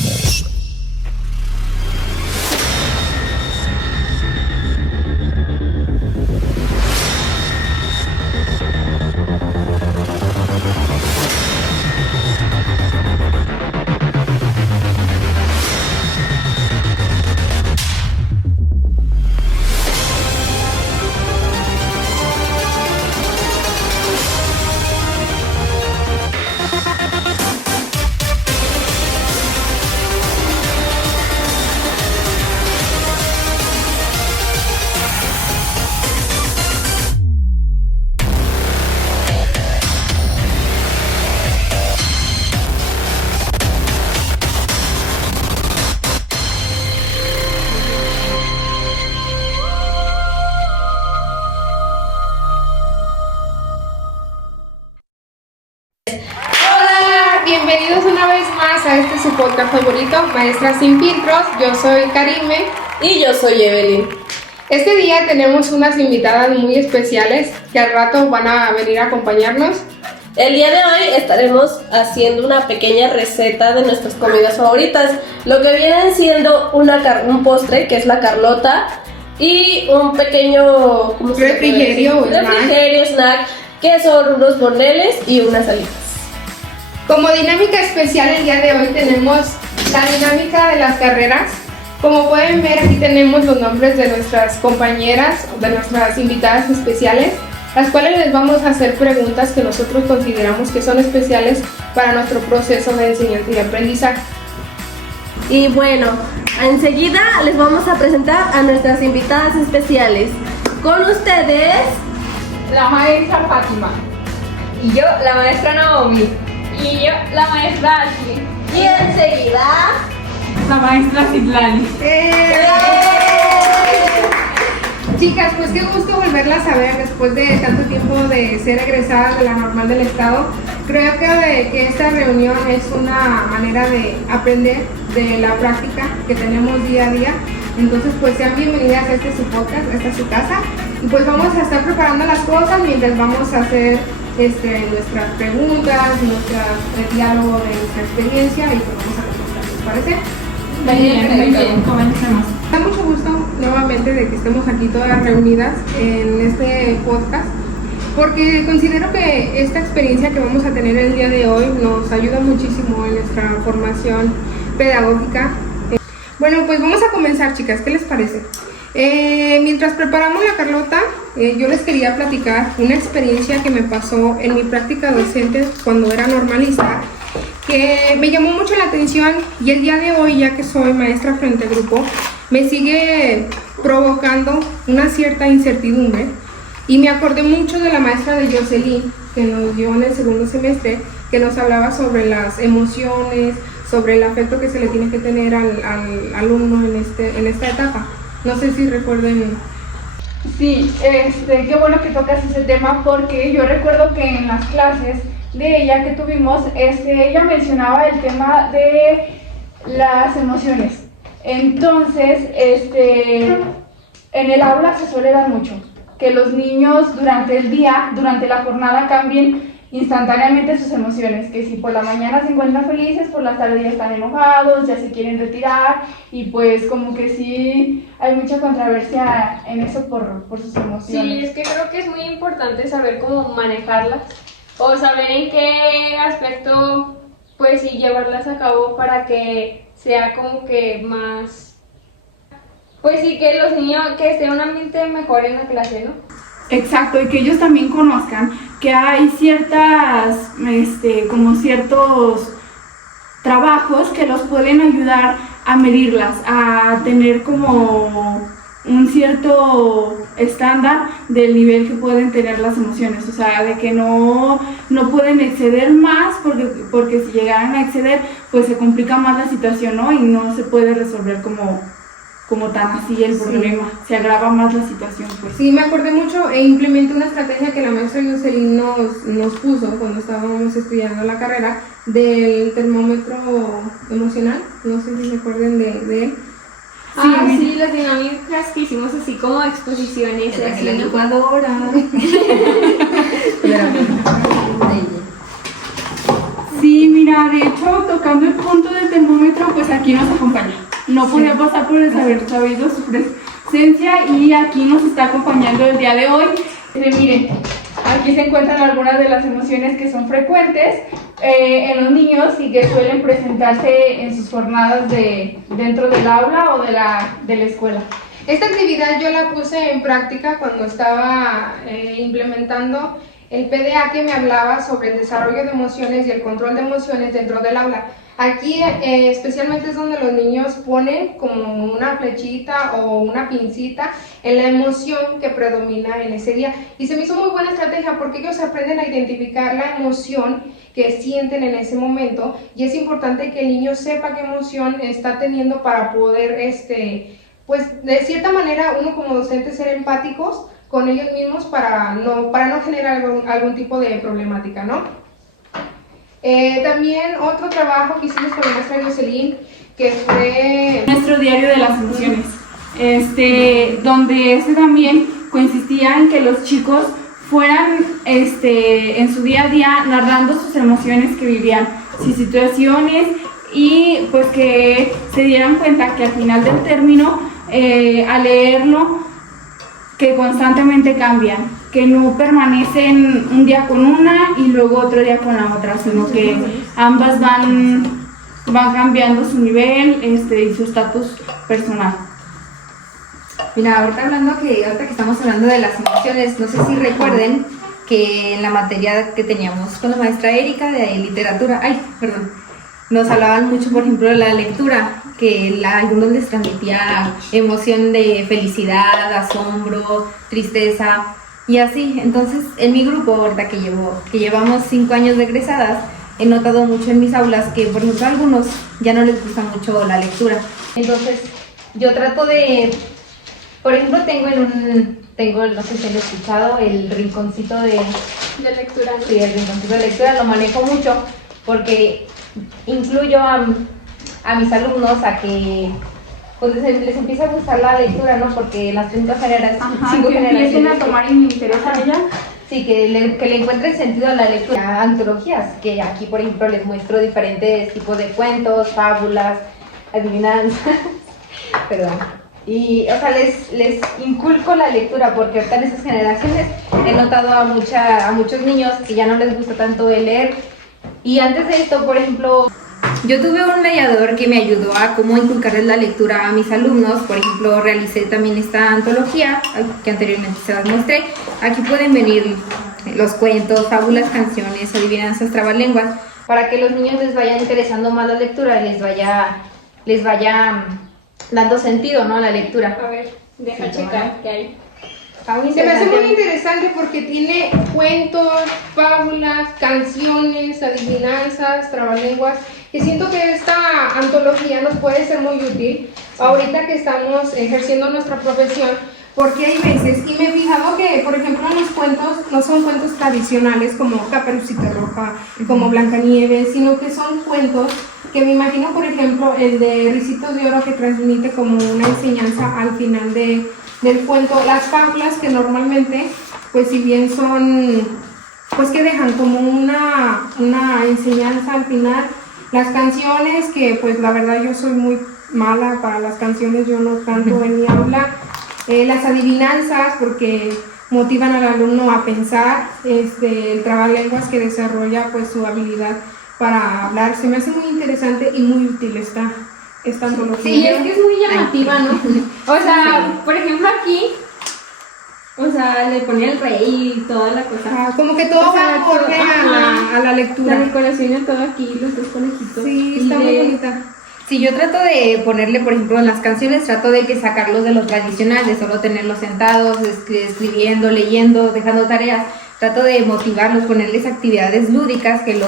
Comenzamos. Bienvenidos una vez más a este su podcast favorito, Maestras Sin Filtros. Yo soy Karime. Y yo soy Evelyn. Este día tenemos unas invitadas muy especiales que al rato van a venir a acompañarnos. El día de hoy estaremos haciendo una pequeña receta de nuestras comidas favoritas. Lo que viene siendo un postre, que es la Carlota, y un pequeño refrigerio snack, que son unos bondeles y unas alitas. Como dinámica especial el día de hoy tenemos la dinámica de las carreras. Como pueden ver, aquí tenemos los nombres de nuestras compañeras, de nuestras invitadas especiales, las cuales les vamos a hacer preguntas que nosotros consideramos que son especiales para nuestro proceso de enseñanza y aprendizaje. Y bueno, enseguida les vamos a presentar a nuestras invitadas especiales. Con ustedes, La maestra Fátima. Y yo, la maestra Naomi. Y yo, la maestra Ashley. y enseguida, La maestra Citlali. Chicas, pues qué gusto volverlas a ver después de tanto tiempo de ser egresadas de la Normal del Estado. Creo que esta reunión es una manera de aprender de la práctica que tenemos día a día. Entonces, pues sean bienvenidas a este su podcast, esta es su casa. Y pues vamos a estar preparando las cosas mientras vamos a hacer nuestras preguntas, el diálogo de nuestra experiencia y pues vamos a contestar, ¿les parece? Bien, comencemos. Da mucho gusto nuevamente de que estemos aquí todas reunidas en este podcast, porque considero que esta experiencia que vamos a tener el día de hoy nos ayuda muchísimo en nuestra formación pedagógica. Bueno, pues vamos a comenzar, chicas, ¿qué les parece? Mientras preparamos la Carlota, yo les quería platicar una experiencia que me pasó en mi práctica docente cuando era normalista, que me llamó mucho la atención y el día de hoy, ya que soy maestra frente a grupo, me sigue provocando una cierta incertidumbre y me acordé mucho de la maestra de Jocelyn que nos dio en el segundo semestre, que nos hablaba sobre las emociones, sobre el afecto que se le tiene que tener al alumno en esta etapa. No sé si recuerden. Sí, qué bueno que tocas ese tema porque yo recuerdo que en las clases de ella que tuvimos, ella mencionaba el tema de las emociones. Entonces, en el aula se suele dar mucho, que los niños durante el día, durante la jornada cambien instantáneamente sus emociones, que si por la mañana se encuentran felices, por la tarde ya están enojados, ya se quieren retirar y pues como que sí hay mucha controversia en eso por sus emociones. Sí, es que creo que es muy importante saber cómo manejarlas o saber en qué aspecto pues sí llevarlas a cabo para que sea como que más, pues sí, que los niños, que esté un ambiente mejor en la clase, ¿no? Exacto, y que ellos también conozcan que hay ciertas, como ciertos trabajos que los pueden ayudar a medirlas, a tener como un cierto estándar del nivel que pueden tener las emociones, o sea, de que no pueden exceder más, porque si llegaran a exceder, pues se complica más la situación, ¿no? Y no se puede resolver como tan así el problema, se agrava más la situación, pues. Sí, me acordé mucho e implementé una estrategia que la maestra Jocelyn nos puso cuando estábamos estudiando la carrera del termómetro emocional, no sé si se acuerdan de él. Sí, las dinámicas que hicimos así como exposiciones, así, la ¿no? licuadora. Sí, mira, de hecho, tocando el punto del termómetro, pues aquí nos acompaña. No podía pasar por el haber sabido su presencia y aquí nos está acompañando el día de hoy. Miren, aquí se encuentran algunas de las emociones que son frecuentes en los niños y que suelen presentarse en sus jornadas dentro del aula o de la escuela. Esta actividad yo la puse en práctica cuando estaba implementando el PDA que me hablaba sobre el desarrollo de emociones y el control de emociones dentro del aula. Aquí especialmente es donde los niños ponen como una flechita o una pincita en la emoción que predomina en ese día. Y se me hizo muy buena estrategia porque ellos aprenden a identificar la emoción que sienten en ese momento y es importante que el niño sepa qué emoción está teniendo para poder, pues de cierta manera uno como docente ser empáticos con ellos mismos para no generar algún tipo de problemática, ¿no? También otro trabajo que hicimos con la maestra Jocelyn, que fue Nuestro diario de las emociones, donde también consistía en que los chicos fueran en su día a día narrando sus emociones que vivían, sus situaciones y pues que se dieran cuenta que al final del término, al leerlo, que constantemente cambian, que no permanecen un día con una y luego otro día con la otra, sino que ambas van cambiando su nivel y su estatus personal. Mira, ahorita que estamos hablando de las emociones, no sé si recuerden que en la materia que teníamos con la maestra Erika de literatura, nos hablaban mucho, por ejemplo, de la lectura, que a algunos les transmitía emoción de felicidad, asombro, tristeza y así. Entonces, en mi grupo, ahorita que llevamos 5 años de egresadas, he notado mucho en mis aulas que, por ejemplo, a algunos ya no les gusta mucho la lectura. Entonces, yo trato de, por ejemplo, tengo, no sé si han escuchado, el rinconcito de lectura, ¿no? Sí, el rinconcito de lectura lo manejo mucho porque incluyo a mis alumnos a que pues, les empiece a gustar la lectura, ¿no? Porque las 5 generaciones Empiecen a tomar interés en ella. Sí, que le encuentren sentido a la lectura. Antologías, que aquí, por ejemplo, les muestro diferentes tipos de cuentos, fábulas, adivinanzas, perdón. Y, o sea, les inculco la lectura porque ahorita en esas generaciones he notado a muchos niños que ya no les gusta tanto el leer. Y antes de esto, por ejemplo, yo tuve un mediador que me ayudó a cómo inculcarles la lectura a mis alumnos. Por ejemplo, realicé también esta antología que anteriormente se las mostré. Aquí pueden venir los cuentos, fábulas, canciones, adivinanzas, trabalenguas, para que los niños les vaya interesando más la lectura y les vaya dando sentido, ¿no?, a la lectura. A ver, deja checar qué hay. Se me hace muy interesante porque tiene cuentos, fábulas, canciones, adivinanzas, trabalenguas, y siento que esta antología nos puede ser muy útil ahorita que estamos ejerciendo nuestra profesión, porque hay veces, y me he fijado que, por ejemplo, los cuentos no son cuentos tradicionales como Caperucita Roja, como Blancanieves, sino que son cuentos que me imagino, por ejemplo, el de Ricitos de Oro, que transmite como una enseñanza al final del cuento. Las fábulas, que normalmente, pues si bien son, pues que dejan como una enseñanza al final. Las canciones, que pues la verdad yo soy muy mala para las canciones, yo no canto en mi aula. Las adivinanzas, porque motivan al alumno a pensar, el trabalenguas, que desarrolla pues su habilidad para hablar. Se me hace muy interesante y muy útil esta antología. Sí, es que es muy llamativa, ¿no? O sea, por ejemplo aquí, o sea, le ponía el rey y toda la cosa. Como que todo va acorde a la lectura. La decoración de todo aquí, los 2 conejitos. Sí, está muy bonita. Sí, yo trato de ponerle, por ejemplo, en las canciones, trato de que sacarlos de lo tradicional, de solo tenerlos sentados, escribiendo, leyendo, dejando tareas. Trato de motivarlos, ponerles actividades lúdicas que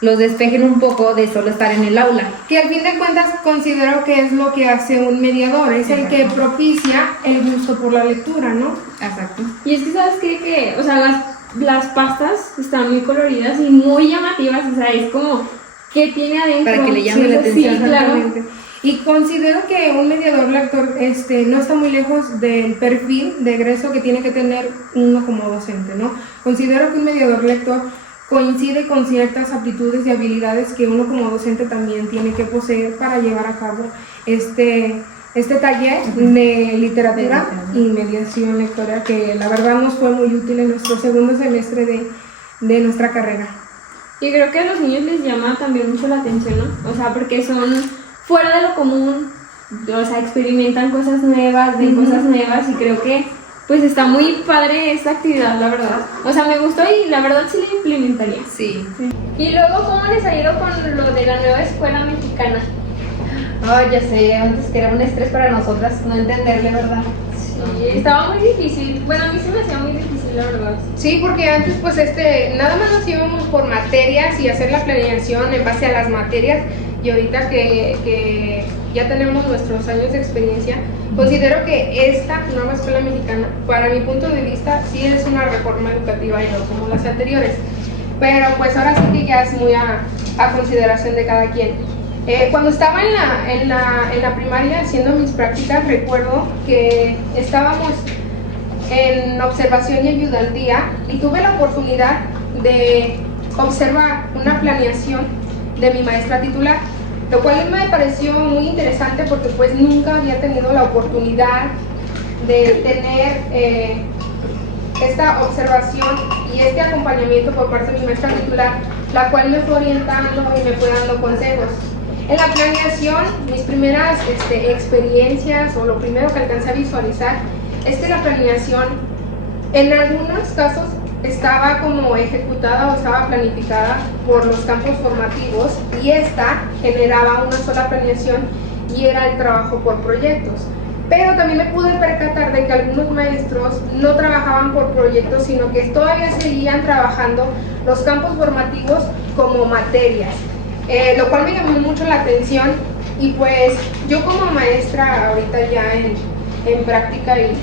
los despejen un poco de solo estar en el aula. Que al fin de cuentas considero que es lo que hace un mediador, es el que propicia el gusto por la lectura, ¿no? Exacto. Y es que, ¿sabes qué? Que, o sea, las pastas están muy coloridas y muy llamativas, o sea, es como, ¿qué tiene adentro? Para que le llame la atención. Sí, claro. Y considero que un mediador lector no está muy lejos del perfil de egreso que tiene que tener uno como docente, ¿no? Considero que un mediador lector coincide con ciertas aptitudes y habilidades que uno como docente también tiene que poseer para llevar a cabo este taller de literatura y mediación lectora, que la verdad nos fue muy útil en nuestro segundo semestre de nuestra carrera. Y creo que a los niños les llama también mucho la atención, ¿no? O sea, porque son fuera de lo común, o sea, experimentan cosas nuevas, ven cosas nuevas, y creo que pues está muy padre esta actividad, la verdad. O sea, me gustó y la verdad sí la implementaría. Sí. Y luego, ¿cómo les ha ido con lo de la nueva escuela mexicana? Ay, ya sé, antes que era un estrés para nosotras no entenderle, ¿verdad? Sí, estaba muy difícil. Bueno, a mí se me hacía muy difícil, la verdad. Sí, porque antes pues nada más nos íbamos por materias y hacer la planeación en base a las materias, y ahorita que ya tenemos nuestros años de experiencia, considero que esta nueva escuela mexicana, para mi punto de vista, sí es una reforma educativa y no como las anteriores, pero pues ahora sí que ya es muy a consideración de cada quien. Cuando estaba en la primaria haciendo mis prácticas, recuerdo que estábamos en observación y ayudantía y tuve la oportunidad de observar una planeación de mi maestra titular, lo cual me pareció muy interesante porque pues nunca había tenido la oportunidad de tener esta observación y este acompañamiento por parte de mi maestra titular, la cual me fue orientando y me fue dando consejos. En la planeación, mis primeras experiencias, o lo primero que alcancé a visualizar, es que la planeación en algunos casos estaba como ejecutada o estaba planificada por los campos formativos, y esta generaba una sola planeación y era el trabajo por proyectos. Pero también me pude percatar de que algunos maestros no trabajaban por proyectos, sino que todavía seguían trabajando los campos formativos como materias. Lo cual me llamó mucho la atención, y pues yo como maestra ahorita ya en práctica, y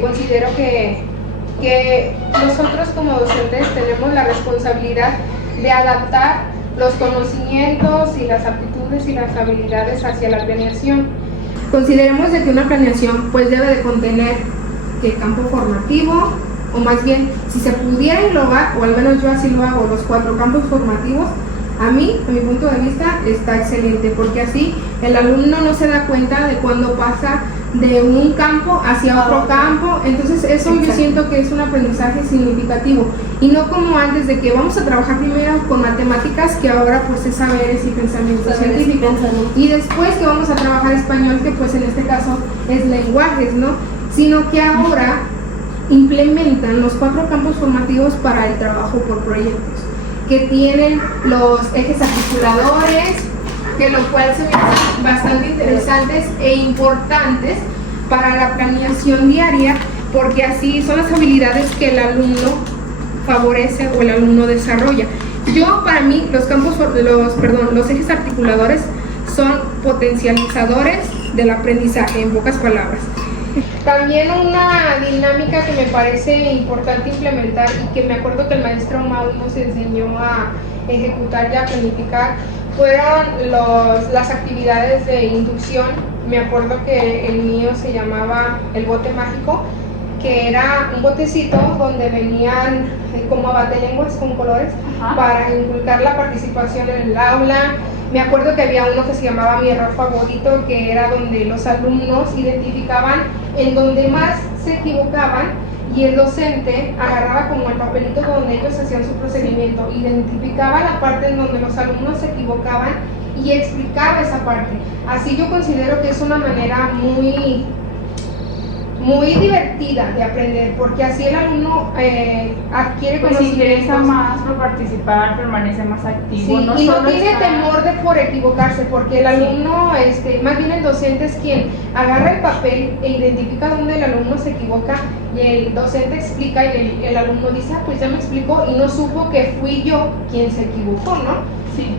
considero que nosotros como docentes tenemos la responsabilidad de adaptar los conocimientos y las aptitudes y las habilidades hacia la planeación. Consideremos de que una planeación pues debe de contener el campo formativo, o más bien, si se pudiera englobar, o al menos yo así lo hago, los 4 campos formativos. A mí, a mi punto de vista, está excelente, porque así el alumno no se da cuenta de cuando pasa de un campo hacia otro campo. Entonces eso yo siento que es un aprendizaje significativo, y no como antes de que vamos a trabajar primero con matemáticas, que ahora pues es saberes y pensamiento científico, y después que vamos a trabajar español, que pues en este caso es lenguajes, ¿no? Sino que ahora implementan los 4 campos formativos para el trabajo por proyectos, que tienen los ejes articuladores, que lo cual se me hacen bastante interesantes e importantes para la planeación diaria, porque así son las habilidades que el alumno favorece o el alumno desarrolla. Para mí, los ejes articuladores son potencializadores del aprendizaje, en pocas palabras. También una dinámica que me parece importante implementar, y que me acuerdo que el maestro Mau nos enseñó a ejecutar y a planificar, fueron las actividades de inducción. Me acuerdo que el mío se llamaba el bote mágico, que era un botecito donde venían como abatelenguas con colores para inculcar la participación en el aula. Me acuerdo que había uno que se llamaba Mi Error Favorito, que era donde los alumnos identificaban en donde más se equivocaban, y el docente agarraba como el papelito donde ellos hacían su procedimiento, identificaba la parte en donde los alumnos se equivocaban y explicaba esa parte. Así yo considero que es una manera muy divertida de aprender, porque así el alumno adquiere Pues se interesa conocimientos más por participar, permanece más activo. Sí, no y no solo tiene está- temor por equivocarse, porque el alumno, más bien el docente es quien agarra el papel e identifica dónde el alumno se equivoca, y el docente explica, y el alumno dice, pues ya me explicó, y no supo que fui yo quien se equivocó, ¿no? Sí.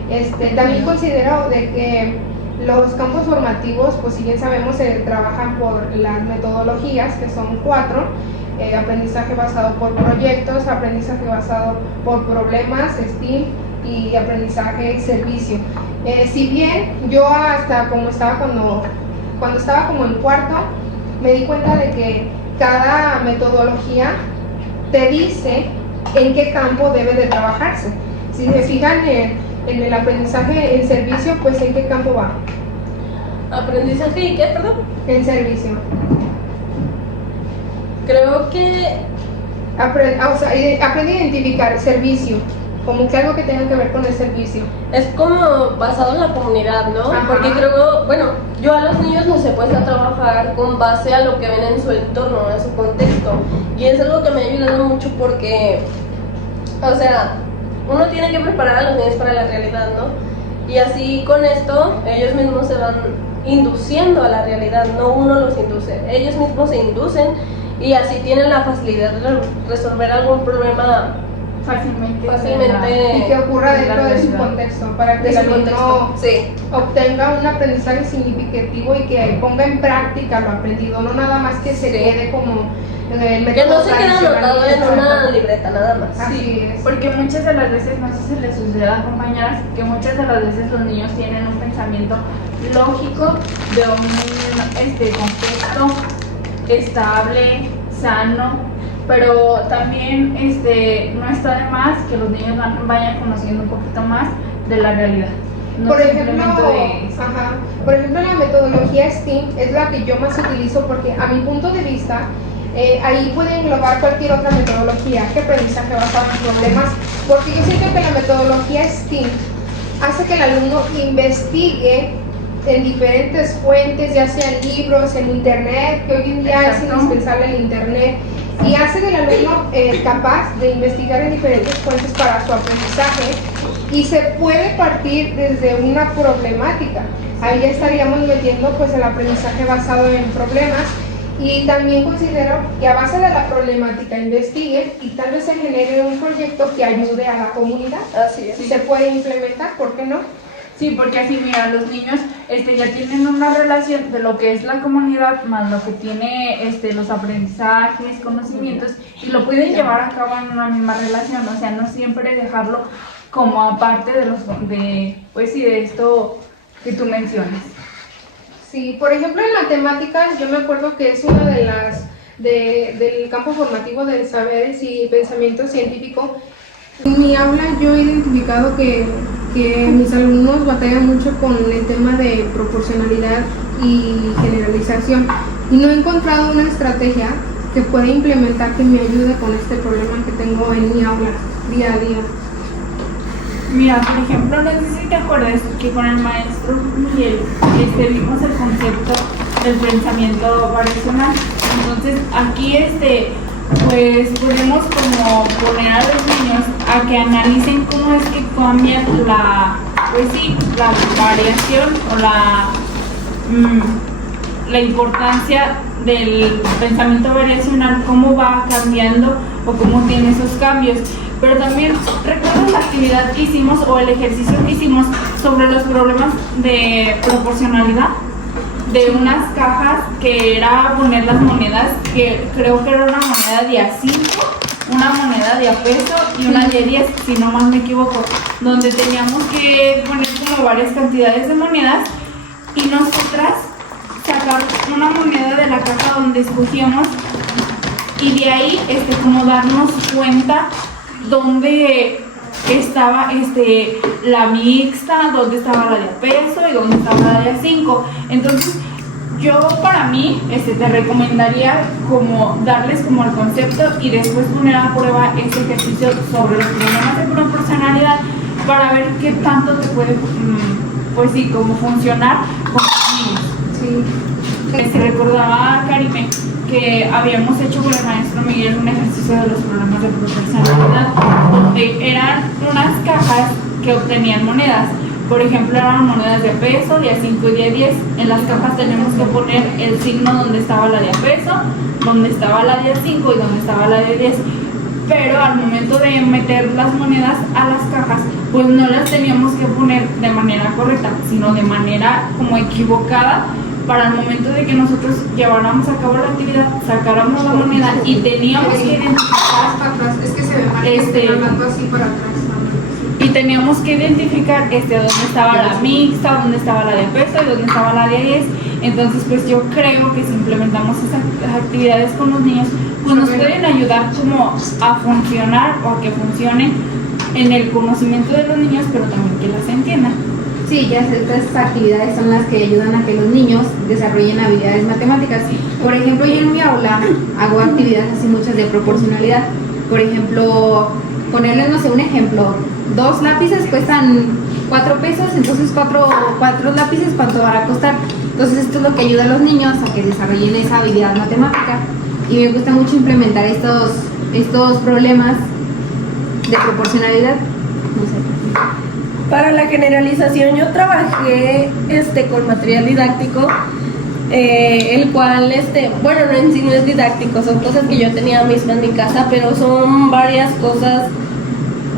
También considero de que los campos formativos, pues si bien sabemos, se trabajan por las metodologías, que son 4: aprendizaje basado por proyectos, aprendizaje basado por problemas, STEAM, y aprendizaje servicio. Si bien yo hasta cuando estaba como en cuarto, me di cuenta de que cada metodología te dice en qué campo debe de trabajarse. Si se fijan en el aprendizaje en servicio, pues ¿en qué campo va? ¿Aprendizaje y qué, perdón? En servicio. Creo que Aprende a identificar servicio, como que algo que tenga que ver con el servicio. es como basado en la comunidad, ¿no? Ajá. Porque creo, bueno, yo a los niños los he puesto a trabajar con base a lo que ven en su entorno, en su contexto. Y es algo que me ha ayudado mucho porque, o sea, uno tiene que preparar a los niños para la realidad, ¿no? Y así con esto, ellos mismos se van induciendo a la realidad, no uno los induce, ellos mismos se inducen y así tienen la facilidad de resolver algún problema Fácilmente. Y que ocurra dentro de su contexto, para que el alumno Sí. obtenga un aprendizaje significativo y que ponga en práctica lo aprendido, no nada más que se Sí. quede como el método Que no se quede tradicional. anotado en una Exacto. libreta nada más. Así es. Porque muchas de las veces, no sé si les sucede a compañeras, que muchas de las veces los niños tienen un pensamiento lógico de un contexto estable, sano, pero también no está de más que los niños vayan conociendo un poquito más de la realidad. No Por simplemente por ejemplo, la metodología STEAM es la que yo más utilizo porque a mi punto de vista ahí puede englobar cualquier otra metodología, que aprendizaje basado en problemas, porque yo siento que la metodología STEAM hace que el alumno investigue en diferentes fuentes, ya sean libros, en internet, que hoy en día es indispensable el internet, y hace del alumno capaz de investigar en diferentes fuentes para su aprendizaje, y se puede partir desde una problemática. Ahí ya estaríamos metiendo pues el aprendizaje basado en problemas, y también considero que a base de la problemática investiguen y tal vez se genere un proyecto que ayude a la comunidad. Así es. Si se puede implementar, ¿por qué no? Sí, porque así, mira, los niños ya tienen una relación de lo que es la comunidad más lo que tiene los aprendizajes, conocimientos, y lo pueden llevar a cabo en una misma relación, o sea, no siempre dejarlo como aparte de esto que tú mencionas. Sí, por ejemplo en matemáticas yo me acuerdo que es una de las del campo formativo de saberes y pensamiento científico. En mi aula yo he identificado que mis alumnos batallan mucho con el tema de proporcionalidad y generalización, y no he encontrado una estrategia que pueda implementar que me ayude con este problema que tengo en mi aula día a día. Mira, por ejemplo, no sé si te acuerdas que con el maestro Miguel vimos el concepto del pensamiento variacional. Entonces, aquí pues podemos como poner a los niños a que analicen cómo es que cambia la variación o la importancia del pensamiento variacional, cómo va cambiando o cómo tiene esos cambios. Pero también recuerdo la actividad que hicimos o el ejercicio que hicimos sobre los problemas de proporcionalidad de unas cajas, que era poner las monedas, que creo que era una moneda de A5, una moneda de A-peso y una de 10, si no mal me equivoco, donde teníamos que poner como varias cantidades de monedas y nosotras sacar una moneda de la caja donde escogíamos, y de ahí como darnos cuenta dónde estaba la mixta, dónde estaba la de A-peso y dónde estaba la de A5. Entonces yo, para mí, te recomendaría como darles como el concepto y después poner a prueba ese ejercicio sobre los problemas de proporcionalidad para ver qué tanto te puede como funcionar con los niños. Sí. Se recordaba, Karime, que habíamos hecho con el maestro Miguel un ejercicio de los problemas de proporcionalidad, donde eran unas cajas que obtenían monedas. Por ejemplo, eran monedas de A-peso, de A5 y de A10. En las cajas tenemos que poner el signo donde estaba la de A-peso, donde estaba la de A5 y donde estaba la de 10. Pero al momento de meter las monedas a las cajas, pues no las teníamos que poner de manera correcta, sino de manera como equivocada, para el momento de que nosotros lleváramos a cabo la actividad, sacáramos la moneda y teníamos que identificar hasta atrás, es que se ve mal, hablando así para atrás. y teníamos que identificar dónde estaba la mixta, dónde estaba la de peso y dónde estaba la de 10. Entonces, pues yo creo que si implementamos esas actividades con los niños, pues nos pueden ayudar como a funcionar o a que funcione en el conocimiento de los niños, pero también que las entiendan. Sí, ya estas actividades son las que ayudan a que los niños desarrollen habilidades matemáticas. Por ejemplo, yo en mi aula hago actividades así muchas de proporcionalidad. Por ejemplo, ponerles, no sé, un ejemplo, 2 lápices cuestan 4 pesos, entonces 4 lápices, ¿cuánto van a costar? Entonces esto es lo que ayuda a los niños a que desarrollen esa habilidad matemática. Y me gusta mucho implementar estos problemas de proporcionalidad. No sé. Para la generalización yo trabajé con material didáctico, el cual, bueno, no en sí no es didáctico, son cosas que yo tenía misma en mi casa, pero son varias cosas,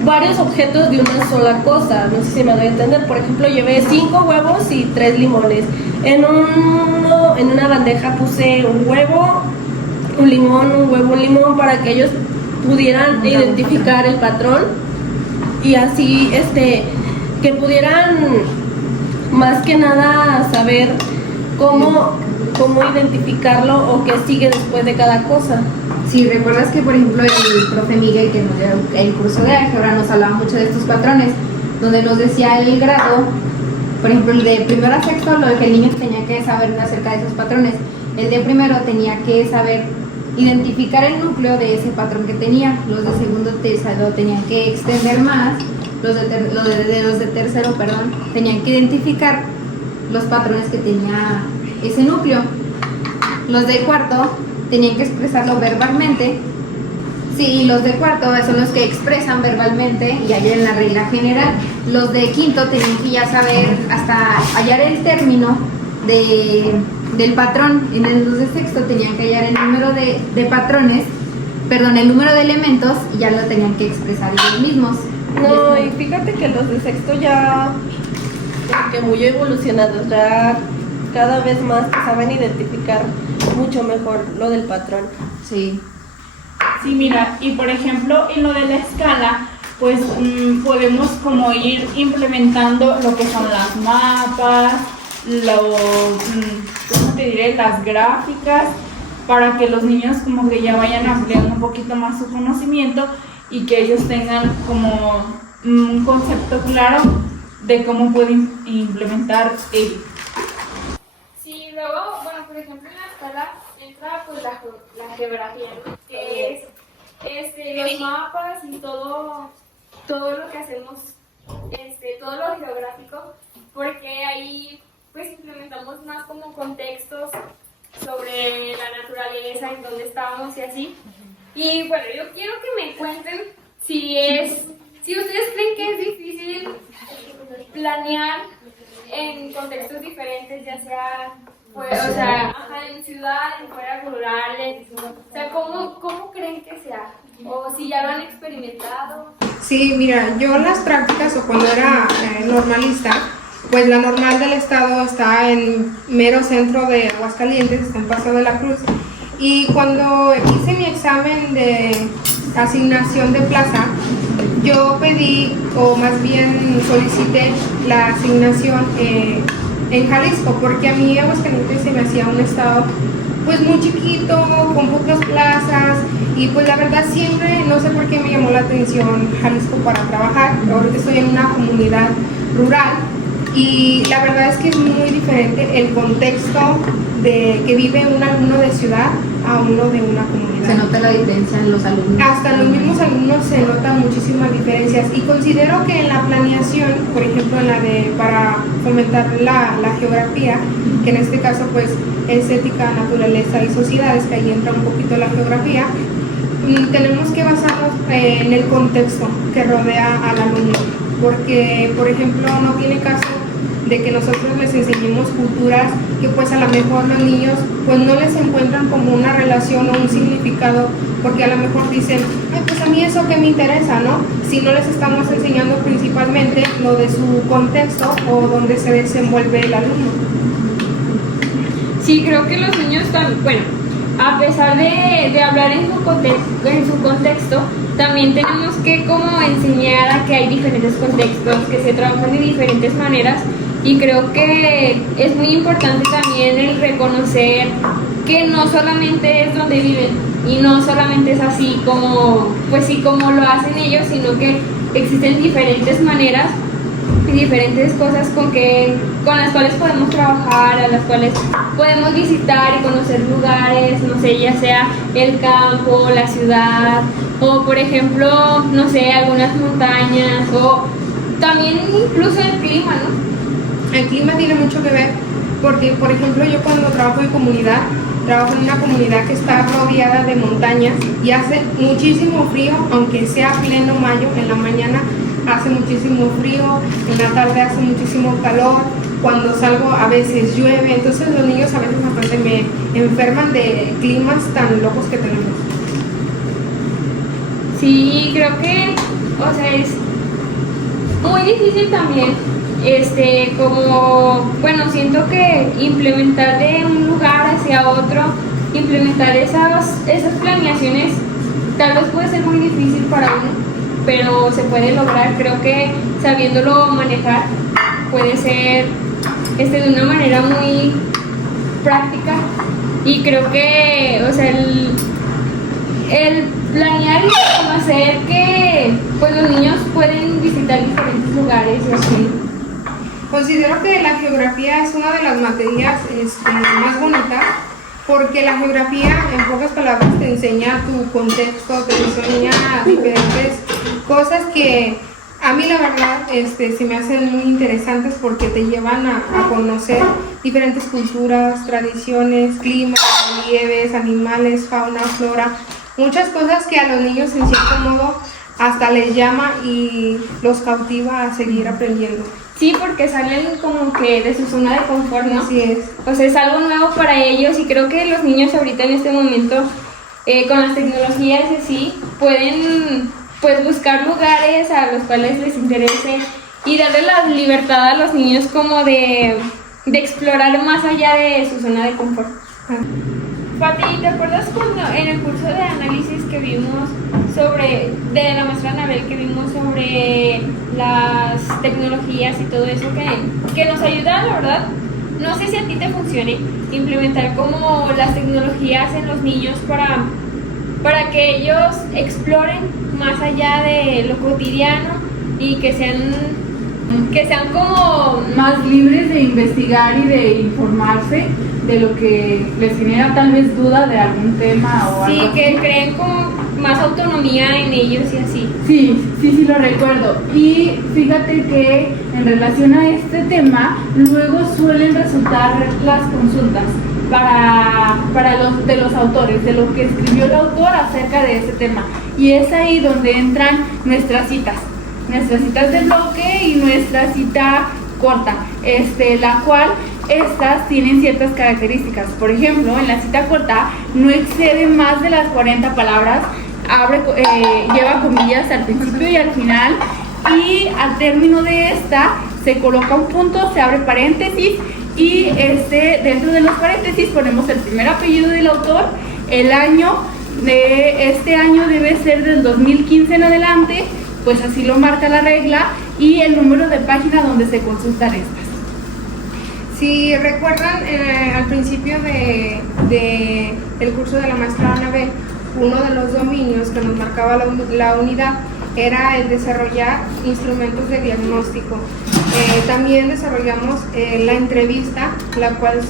varios objetos de una sola cosa, no sé si me doy a entender. Por ejemplo, llevé 5 huevos y 3 limones. En una bandeja puse un huevo, un limón, un huevo, un limón, para que ellos pudieran identificar el patrón y así, que pudieran más que nada saber cómo identificarlo o qué sigue después de cada cosa. Sí, recuerdas que por ejemplo el profe Miguel, que nos dio el curso de álgebra, nos hablaba mucho de estos patrones, donde nos decía el grado, por ejemplo el de primero a sexto, lo que el niño tenía que saber acerca de esos patrones. El de primero tenía que saber identificar el núcleo de ese patrón que tenía, los de segundo lo tenían que extender más, los de tercero, tenían que identificar los patrones que tenía ese núcleo. Los de cuarto tenían que expresarlo verbalmente. Sí, los de cuarto son los que expresan verbalmente y hallan la regla general. Los de quinto tenían que ya saber hasta hallar el término del patrón. En los de sexto tenían que hallar el número de patrones, el número de elementos, y ya lo tenían que expresar ellos mismos. No, y fíjate que los de sexto ya que muy evolucionados, ya cada vez más que saben identificar mucho mejor lo del patrón. Sí. Sí, mira, y por ejemplo en lo de la escala, pues podemos como ir implementando lo que son las mapas, ¿cómo te diré? Las gráficas, para que los niños como que ya vayan ampliando un poquito más su conocimiento y que ellos tengan como un concepto claro de cómo pueden implementar ello. Sí, luego, bueno, por ejemplo en la escala entra pues la geografía, ¿no? Que es los mapas y todo lo que hacemos, todo lo geográfico, porque ahí pues implementamos más como contextos sobre la naturaleza, en dónde estamos y así. Y bueno, yo quiero que me cuenten si ustedes creen que es difícil planear en contextos diferentes, ya sea en ciudad, en fuera rurales, o sea, ¿cómo creen que sea? O si ya lo han experimentado. Sí, mira, yo en las prácticas o cuando era normalista, pues la normal del estado está en mero centro de Aguascalientes, está en Paso de la Cruz. Y cuando hice mi examen de asignación de plaza, yo pedí, o más bien solicité la asignación en Jalisco, porque a mí Aguascalientes se me hacía un estado pues muy chiquito, con pocas plazas, y pues la verdad siempre, no sé por qué me llamó la atención Jalisco para trabajar. Ahorita estoy en una comunidad rural y la verdad es que es muy diferente el contexto de que vive un alumno de ciudad a uno de una comunidad. Se nota la diferencia en los alumnos. Hasta en los mismos alumnos se notan muchísimas diferencias, y considero que en la planeación, por ejemplo para fomentar la geografía, que en este caso pues es ética, naturaleza y sociedades, que ahí entra un poquito la geografía, tenemos que basarnos en el contexto que rodea al alumno, porque por ejemplo no tiene caso de que nosotros les enseñemos culturas que pues a lo mejor los niños pues no les encuentran como una relación o un significado, porque a lo mejor dicen, ay, pues a mí eso que me interesa, ¿no? Si no les estamos enseñando principalmente lo de su contexto o donde se desenvuelve el alumno. Sí, creo que los niños están, bueno, a pesar de hablar en su contexto, también tenemos que como enseñar a que hay diferentes contextos, que se trabajan de diferentes maneras, y creo que es muy importante también el reconocer que no solamente es donde viven y no solamente es así como, pues sí, como lo hacen ellos, sino que existen diferentes maneras y diferentes cosas con las cuales podemos trabajar, a las cuales podemos visitar y conocer lugares, no sé, ya sea el campo, la ciudad, o por ejemplo, no sé, algunas montañas, o también incluso el clima, ¿no? El clima tiene mucho que ver porque, por ejemplo, yo cuando trabajo en comunidad, trabajo en una comunidad que está rodeada de montañas y hace muchísimo frío, aunque sea pleno mayo. En la mañana hace muchísimo frío, en la tarde hace muchísimo calor, cuando salgo a veces llueve, entonces los niños a veces hasta se me enferman de climas tan locos que tenemos. Sí, creo que, o sea, es muy difícil también, como, bueno, siento que implementar de un lugar hacia otro, implementar esas planeaciones, tal vez puede ser muy difícil para uno, pero se puede lograr. Creo que sabiéndolo manejar puede ser de una manera muy práctica, y creo que, o sea, el planear y hacer que pues los niños pueden visitar diferentes lugares y así. Considero que la geografía es una de las materias más bonitas, porque la geografía, en pocas palabras, te enseña tu contexto, te enseña diferentes cosas que a mí la verdad se me hacen muy interesantes, porque te llevan a conocer diferentes culturas, tradiciones, climas, relieves, animales, fauna, flora, muchas cosas que a los niños en cierto modo hasta les llama y los cautiva a seguir aprendiendo. Sí, porque salen como que de su zona de confort, ¿no? Así es. O sea, es algo nuevo para ellos, y creo que los niños ahorita en este momento, con las tecnologías y así, pueden pues buscar lugares a los cuales les interese y darle la libertad a los niños como de explorar más allá de su zona de confort. Pati, ¿te acuerdas cuando en el curso de análisis que vimos de la maestra Anabel, que vimos sobre las tecnologías y todo eso que nos ayuda, la verdad? No sé si a ti te funcione implementar como las tecnologías en los niños para que ellos exploren más allá de lo cotidiano y que sean como más libres de investigar y de informarse de lo que les genera tal vez duda de algún tema o algo. Sí, que creen como más autonomía en ellos y así. Sí, lo recuerdo. Y fíjate que en relación a este tema, luego suelen resultar las consultas para los autores, de lo que escribió el autor acerca de ese tema. Y es ahí donde entran nuestras citas de bloque y nuestra cita corta, la cual estas tienen ciertas características. Por ejemplo, en la cita corta no excede más de las 40 palabras, lleva comillas al principio y al final, y al término de esta se coloca un punto, se abre paréntesis, y dentro de los paréntesis ponemos el primer apellido del autor, el año de este año debe ser del 2015 en adelante, pues así lo marca la regla, y el número de página donde se consultan estas. Si recuerdan, al principio del curso de la maestra Anabel, uno de los dominios que nos marcaba la unidad era el desarrollar instrumentos de diagnóstico. También desarrollamos la entrevista, la cual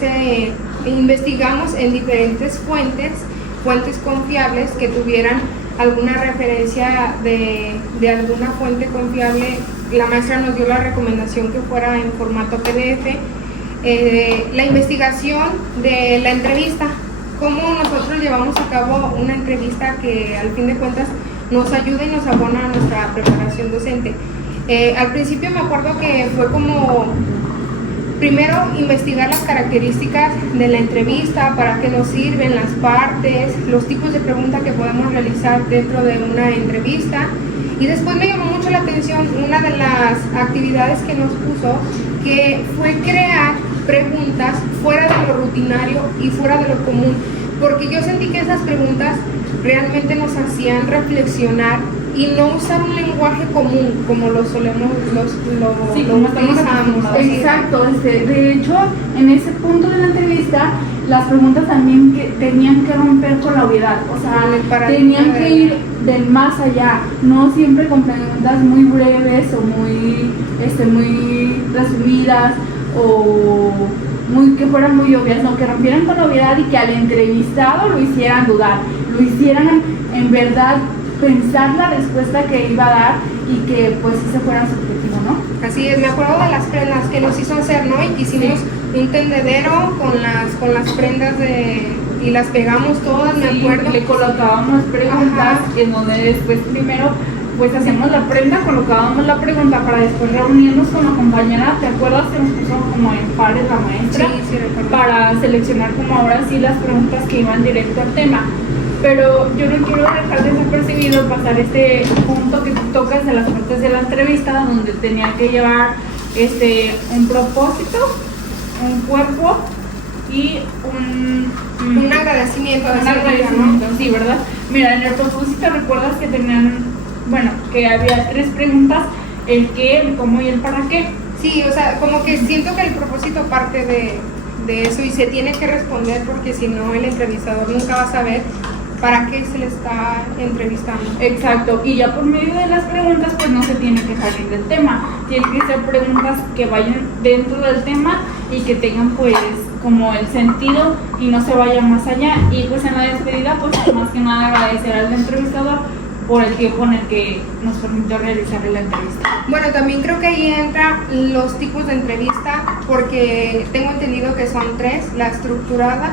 investigamos en diferentes fuentes confiables que tuvieran alguna referencia de alguna fuente confiable. La maestra nos dio la recomendación que fuera en formato PDF. La investigación de la entrevista, cómo nosotros llevamos a cabo una entrevista que al fin de cuentas nos ayuda y nos abona a nuestra preparación docente. Al principio me acuerdo que fue como primero investigar las características de la entrevista, para qué nos sirven las partes, los tipos de preguntas que podemos realizar dentro de una entrevista. Y después me llamó mucho la atención una de las actividades que nos puso, que fue crear preguntas fuera de lo rutinario y fuera de lo común, porque yo sentí que esas preguntas realmente nos hacían reflexionar y no usar un lenguaje común como lo solemos, Sí, lo como estamos utilizamos. acostumbrados. Exacto, de hecho, en ese punto de la entrevista, las preguntas también que tenían que romper con la obviedad, o sea, El paradigma tenían que ir del más allá, no siempre con preguntas muy breves o muy resumidas o que fueran muy obvias, no, que rompieran con la obviedad y que al entrevistado lo hicieran dudar, lo hicieran en verdad pensar la respuesta que iba a dar y que pues ese fuera su objetivo, ¿no? Así es, me acuerdo de las prendas que nos hizo hacer, ¿no? Y que hicimos un tendedero con las prendas y las pegamos todas, me Sí, acuerdo. le colocábamos preguntas en donde después primero pues hacíamos la prenda, colocábamos la pregunta para después reunirnos con la compañera, ¿te acuerdas que nos puso como en pares la maestra? Sí, recuerdo. Para seleccionar como ahora sí las preguntas que iban directo al tema. Pero yo no quiero dejar desapercibido pasar este punto que tú tocas de las partes de la entrevista, donde tenía que llevar un propósito, un cuerpo y Un agradecimiento. un agradecimiento, sí, ¿verdad? Mira, en el propósito recuerdas que que había 3 preguntas, el qué, el cómo y el para qué. Sí, o sea, como que siento que el propósito parte de eso y se tiene que responder porque si no el entrevistador nunca va a saber para qué se le está entrevistando. Exacto, y ya por medio de las preguntas pues no se tiene que salir del tema, tienen que ser preguntas que vayan dentro del tema y que tengan pues como el sentido y no se vayan más allá. Y pues en la despedida pues más que nada agradecer al entrevistador por el tiempo en el que nos permitió realizar la entrevista. Bueno, también creo que ahí entran los tipos de entrevista porque tengo entendido que son 3, la estructurada,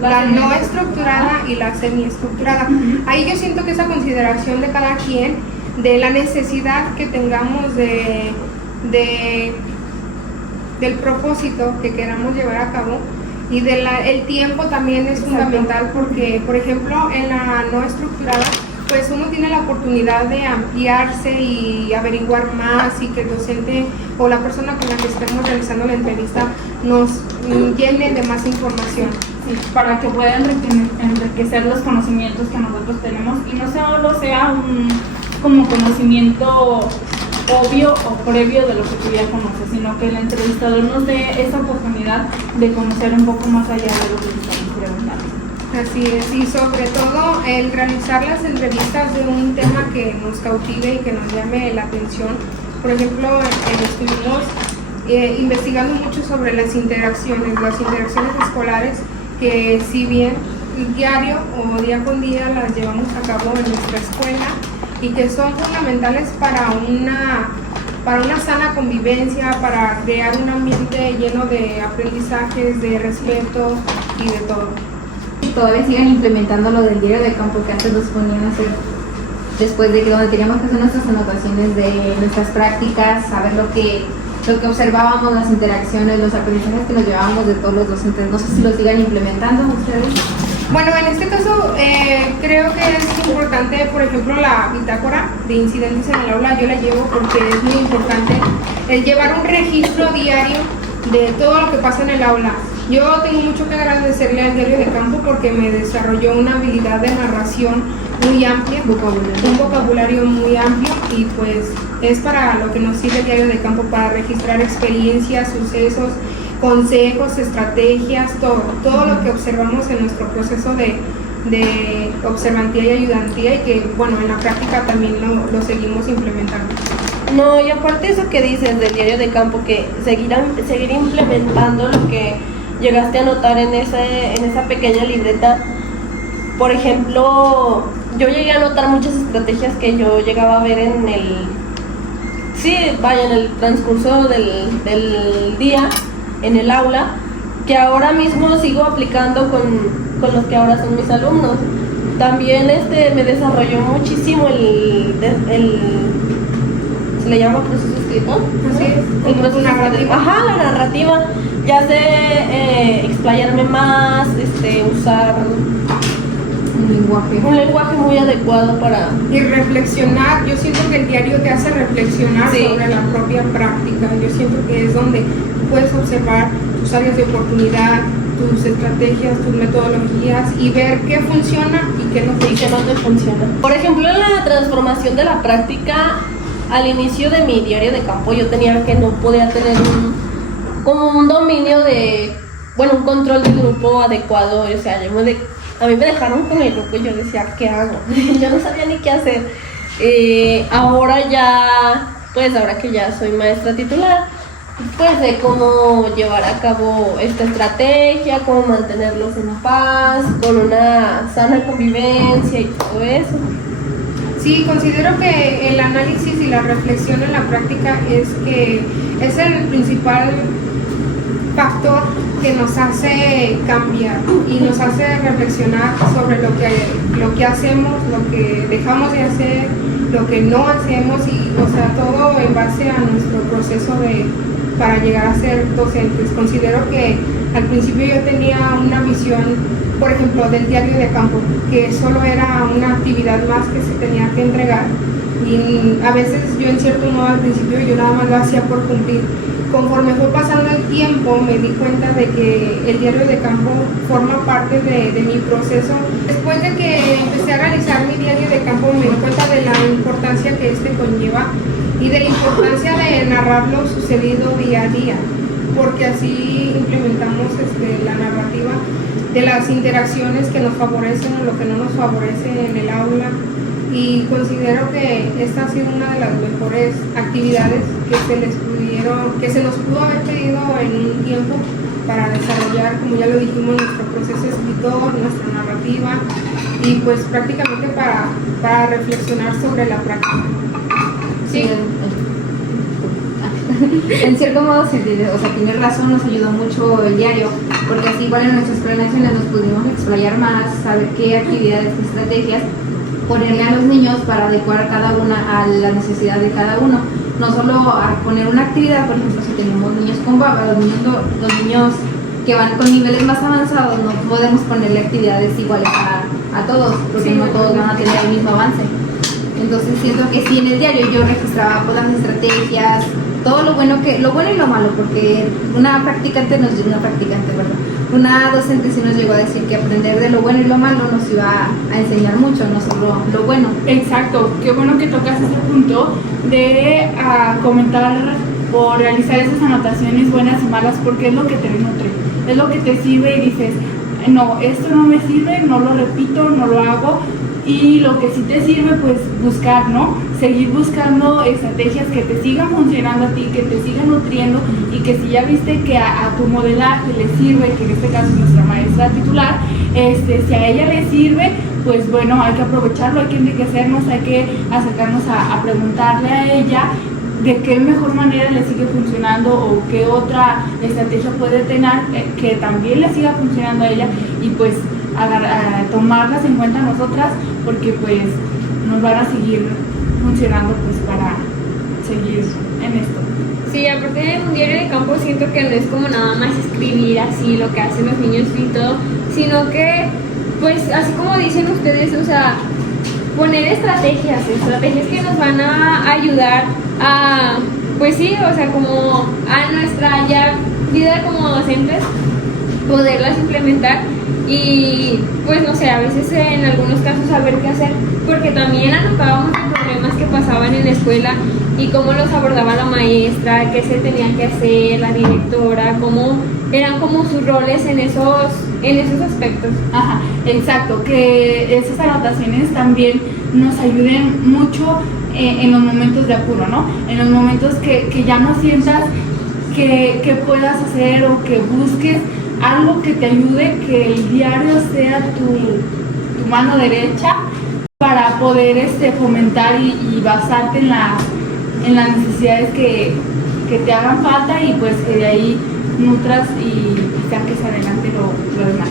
la no estructurada y la semiestructurada. Ahí yo siento que esa consideración de cada quien, de la necesidad que tengamos del propósito que queramos llevar a cabo y el tiempo también es fundamental porque, por ejemplo, en la no estructurada, pues uno tiene la oportunidad de ampliarse y averiguar más y que el docente o la persona con la que estemos realizando la entrevista nos llene de más información. Sí, para que puedan enriquecer los conocimientos que nosotros tenemos y no solo sea un como conocimiento obvio o previo de lo que tú ya conoces, sino que el entrevistador nos dé esa oportunidad de conocer un poco más allá de lo que estamos preguntando. Así es, y sobre todo el realizar las entrevistas de un tema que nos cautive y que nos llame la atención. Por ejemplo, estuvimos investigando mucho sobre las interacciones escolares, que si bien diario o día con día las llevamos a cabo en nuestra escuela y que son fundamentales para una sana convivencia, para crear un ambiente lleno de aprendizajes, de respeto y de todo. Todavía siguen implementando lo del diario de campo que antes nos ponían a hacer después de que donde teníamos que hacer nuestras anotaciones de nuestras prácticas, saber lo que observábamos, las interacciones, los aprendizajes que nos llevábamos de todos los docentes. No sé si lo sigan implementando ustedes. Bueno, en este caso creo que es importante, por ejemplo, la bitácora de incidentes en el aula, yo la llevo porque es muy importante el llevar un registro diario de todo lo que pasa en el aula. Yo tengo mucho que agradecerle al diario de campo porque me desarrolló una habilidad de narración muy amplia, un vocabulario muy amplio y pues es para lo que nos sirve el diario de campo, para registrar experiencias, sucesos, consejos, estrategias, todo lo que observamos en nuestro proceso de observantía y ayudantía y que bueno, en la práctica también lo seguimos implementando. No, y aparte eso que dices del diario de campo, que seguir implementando lo que llegaste a notar en esa pequeña libreta. Por ejemplo, yo llegué a notar muchas estrategias que yo llegaba a ver en el transcurso del día, en el aula, que ahora mismo sigo aplicando con los que ahora son mis alumnos. También me desarrolló muchísimo se le llama proceso escrito. Así es, El proceso narrativa. Ajá, la narrativa. Ya sé explayarme más, usar un lenguaje muy adecuado para... Y reflexionar, yo siento que el diario te hace reflexionar sobre la propia práctica. Yo siento que es donde puedes observar tus áreas de oportunidad, tus estrategias, tus metodologías y ver qué funciona y qué no y que no te funciona. Por ejemplo, en la transformación de la práctica, al inicio de mi diario de campo yo tenía que no podía tener como un dominio de, bueno, un control del grupo adecuado, o sea, a mí me dejaron con el grupo y yo decía, ¿qué hago? Yo no sabía ni qué hacer. Ahora que ya soy maestra titular, pues sé cómo llevar a cabo esta estrategia, cómo mantenerlos en paz, con una sana convivencia y todo eso. Sí, considero que el análisis y la reflexión en la práctica es el principal factor que nos hace cambiar y nos hace reflexionar sobre lo que hacemos, lo que dejamos de hacer, lo que no hacemos y, o sea, todo en base a nuestro proceso para llegar a ser docentes. Considero que al principio yo tenía una visión, por ejemplo, del diario de campo, que solo era una actividad más que se tenía que entregar y a veces yo en cierto modo al principio yo nada más lo hacía por cumplir. Conforme fue pasando el tiempo me di cuenta de que el diario de campo forma parte de mi proceso. Después de que empecé a realizar mi diario de campo me di cuenta de la importancia que este conlleva y de la importancia de narrar lo sucedido día a día, porque así implementamos la narrativa de las interacciones que nos favorecen o lo que no nos favorece en el aula. Y considero que esta ha sido una de las mejores actividades que se nos pudo haber pedido en un tiempo para desarrollar, como ya lo dijimos, nuestro proceso escritor, nuestra narrativa y pues prácticamente para reflexionar sobre la práctica. Sí. En cierto modo, sí, o sea, tienes razón, nos ayudó mucho el diario, porque así igual en nuestras planeaciones nos pudimos explayar más, saber qué actividades, qué estrategias ponerle a los niños para adecuar cada una a la necesidad de cada uno. No solo a poner una actividad, por ejemplo, si tenemos niños con baba, los niños que van con niveles más avanzados, no podemos ponerle actividades iguales a todos, porque sí, no todos van a tener el mismo avance. Entonces siento que sí, en el diario yo registraba todas las estrategias, todo lo bueno y lo malo, porque una docente sí nos llegó a decir que aprender de lo bueno y lo malo nos iba a enseñar mucho, no solo lo bueno. Exacto, qué bueno que tocas ese punto de comentar o realizar esas anotaciones buenas y malas, porque es lo que te nutre, es lo que te sirve y dices, no, esto no me sirve, no lo repito, no lo hago. Y lo que sí te sirve, pues buscar, ¿no? Seguir buscando estrategias que te sigan funcionando a ti, que te sigan nutriendo y que si ya viste que a tu modelaje le sirve, que en este caso es nuestra maestra titular, si a ella le sirve, pues bueno, hay que aprovecharlo, hay que enriquecernos, hay que acercarnos a preguntarle a ella de qué mejor manera le sigue funcionando o qué otra estrategia puede tener que también le siga funcionando a ella y pues a tomarlas en cuenta nosotras, porque pues nos van a seguir funcionando pues para seguir en esto. Sí, aparte de un diario de campo siento que no es como nada más escribir así lo que hacen los niños y todo, sino que pues así como dicen ustedes, o sea, poner estrategias que nos van a ayudar a, pues sí, o sea, como a nuestra ya vida como docentes, poderlas implementar y pues no sé, a veces en algunos casos saber qué hacer, porque también anotábamos los problemas que pasaban en la escuela y cómo los abordaba la maestra, qué se tenía que hacer, la directora, cómo eran como sus roles en esos aspectos. Ajá, exacto, que esas anotaciones también nos ayuden mucho en los momentos de apuro, ¿no? En los momentos que ya no sientas que puedas hacer o que busques algo que te ayude, que el diario sea tu mano derecha para poder fomentar y basarte en las necesidades que te hagan falta y pues que de ahí nutras y saques adelante lo demás.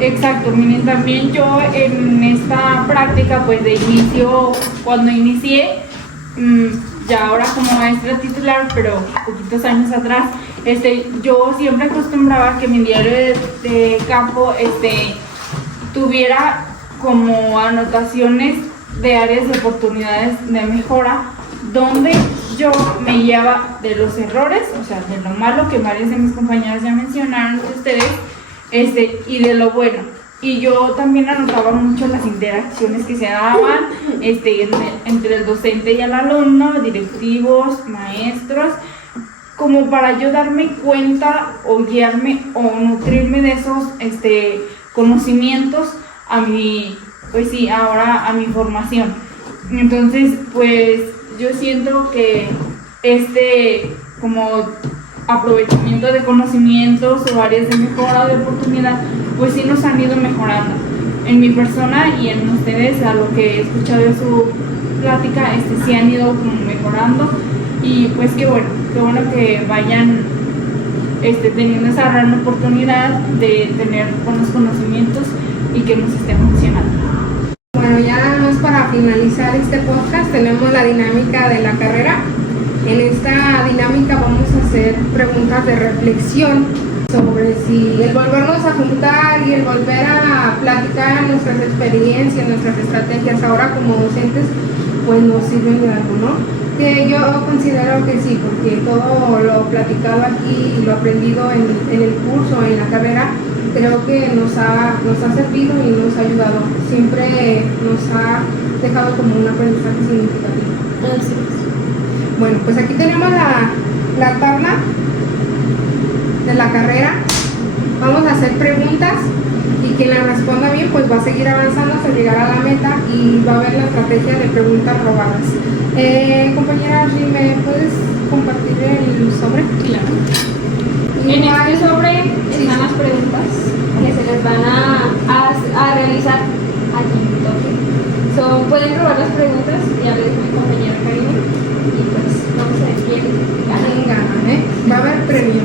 Exacto, miren, también yo en esta práctica pues de inicio, cuando inicié, ya ahora como maestra titular, pero poquitos años atrás, yo siempre acostumbraba que mi diario de campo tuviera como anotaciones de áreas de oportunidades de mejora, donde yo me guiaba de los errores, o sea, de lo malo que varias de mis compañeras ya mencionaron de ustedes, y de lo bueno. Y yo también anotaba mucho las interacciones que se daban entre el docente y el alumno, directivos, maestros, como para yo darme cuenta o guiarme o nutrirme de esos conocimientos a mi, pues sí, ahora a mi formación. Entonces, pues yo siento que como aprovechamiento de conocimientos o áreas de mejora de oportunidad, pues sí nos han ido mejorando en mi persona y en ustedes. A lo que he escuchado de su plática, sí han ido como mejorando, y pues qué bueno que vayan teniendo esa gran oportunidad de tener buenos conocimientos y que nos estén funcionando. Bueno, ya nada más para finalizar este podcast, tenemos la dinámica de la carrera. En esta dinámica vamos a hacer preguntas de reflexión sobre si el volvernos a juntar y el volver a platicar nuestras experiencias, nuestras estrategias ahora como docentes, pues nos sirven de algo, ¿no? Que yo considero que sí, porque todo lo platicado aquí y lo aprendido en el curso, en la carrera, creo que nos ha servido y nos ha ayudado. Siempre nos ha dejado como un aprendizaje significativo. Así es. Bueno, pues aquí tenemos la tabla de la carrera. Vamos a hacer preguntas y quien la responda bien pues va a seguir avanzando hasta llegar a la meta y va a haber la estrategia de preguntas robadas. Compañera Ashley, ¿me puedes compartir el sobre? Claro. En este sobre están las preguntas que se les van a realizar aquí. Pueden robar las preguntas, ya les dijo mi compañera Karina, y pues vamos a ver quién gana. Va a haber premio.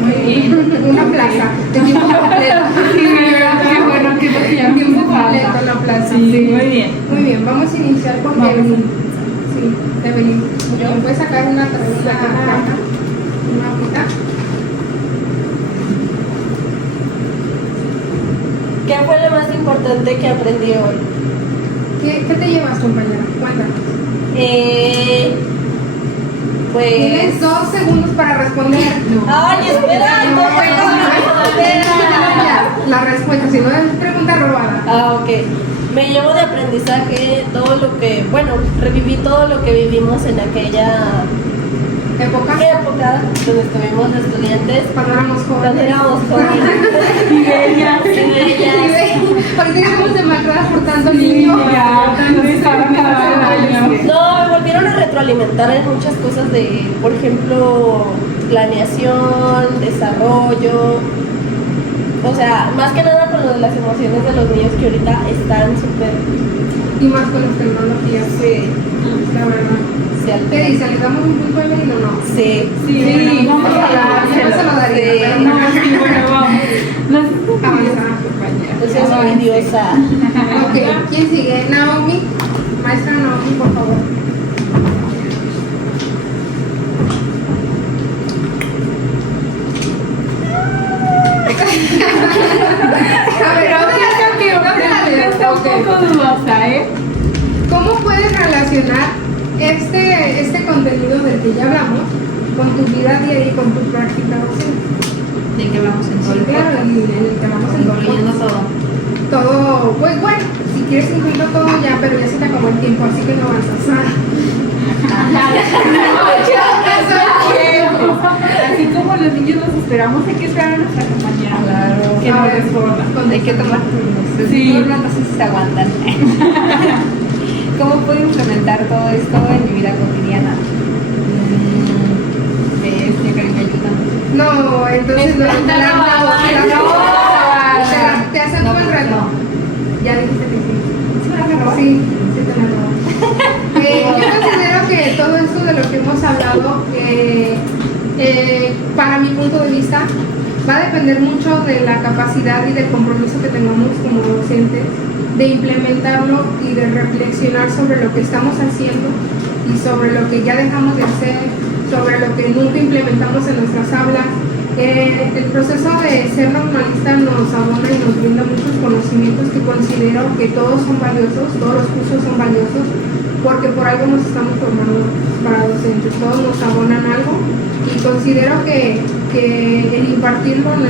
Muy bien. Una plaza de tiempo completo. Qué bueno que tiempo completo la plaza. Sí, muy bien. Muy bien, vamos a iniciar con Evelyn. Sí, Evelyn. ¿Me puedes sacar una hojita? ¿Qué fue lo más importante que aprendí hoy? ¿Qué te llevas, compañera? Cuéntanos. Pues... Tienes 2 segundos para responder. ¡Ay, espera! No la respuesta, si no es pregunta robada. Ok. Me llevo de aprendizaje todo lo que... Bueno, reviví todo lo que vivimos en aquella... ¿Época? Donde estuvimos estudiantes. Cuando éramos jóvenes. Y bellas. Ahorita ya estamos demacradas por tanto niño. No, me volvieron a retroalimentar en muchas cosas de, por ejemplo, planeación, desarrollo. O sea, más que nada con lo de las emociones de los niños que ahorita están súper... Y más con las tecnologías. Sí. La verdad. Sí, ¿Qué dice? ¿Le damos un punto a Evelyn o no? Sí. Sí, Vamos a hablar. Yo se lo daría. Sí. No, sí, bueno, vamos. Avanza. Yo soy envidiosa. Ok, ¿quién sigue? Naomi. Maestra Naomi, por favor. A ver, un poco dudosa, ¿eh? ¿Cómo puedes relacionar este contenido del que ya hablamos con tu vida diaria y con tu práctica docente? ¿De qué vamos en todo Sí, el claro, podcast? en el que vamos en Incluyendo todo. todo, pues bueno, si quieres incluirlo todo ya, pero ya se te acabó el tiempo, así que no avanzas. Así como los niños nos esperamos, hay que esperar a nuestra compañera. Claro. Que nos responda. Hay que tomar turnos. Sí. Turnos no sé si se aguantan. ¿Cómo puedo implementar todo esto en mi vida cotidiana? Karina, ayúdame. No, entonces no. Te acepto el reto. Ya dijiste que sí. Sí, sí te me robó. Yo considero que todo esto de lo que hemos hablado, para mi punto de vista, va a depender mucho de la capacidad y del compromiso que tengamos como docentes de implementarlo y de reflexionar sobre lo que estamos haciendo y sobre lo que ya dejamos de hacer, sobre lo que nunca implementamos en nuestras aulas. El proceso de ser normalista nos abona y nos brinda muchos conocimientos que considero que todos son valiosos, todos los cursos son valiosos, porque por algo nos estamos formando para docentes, todos nos abonan algo y considero que que el impartirlo en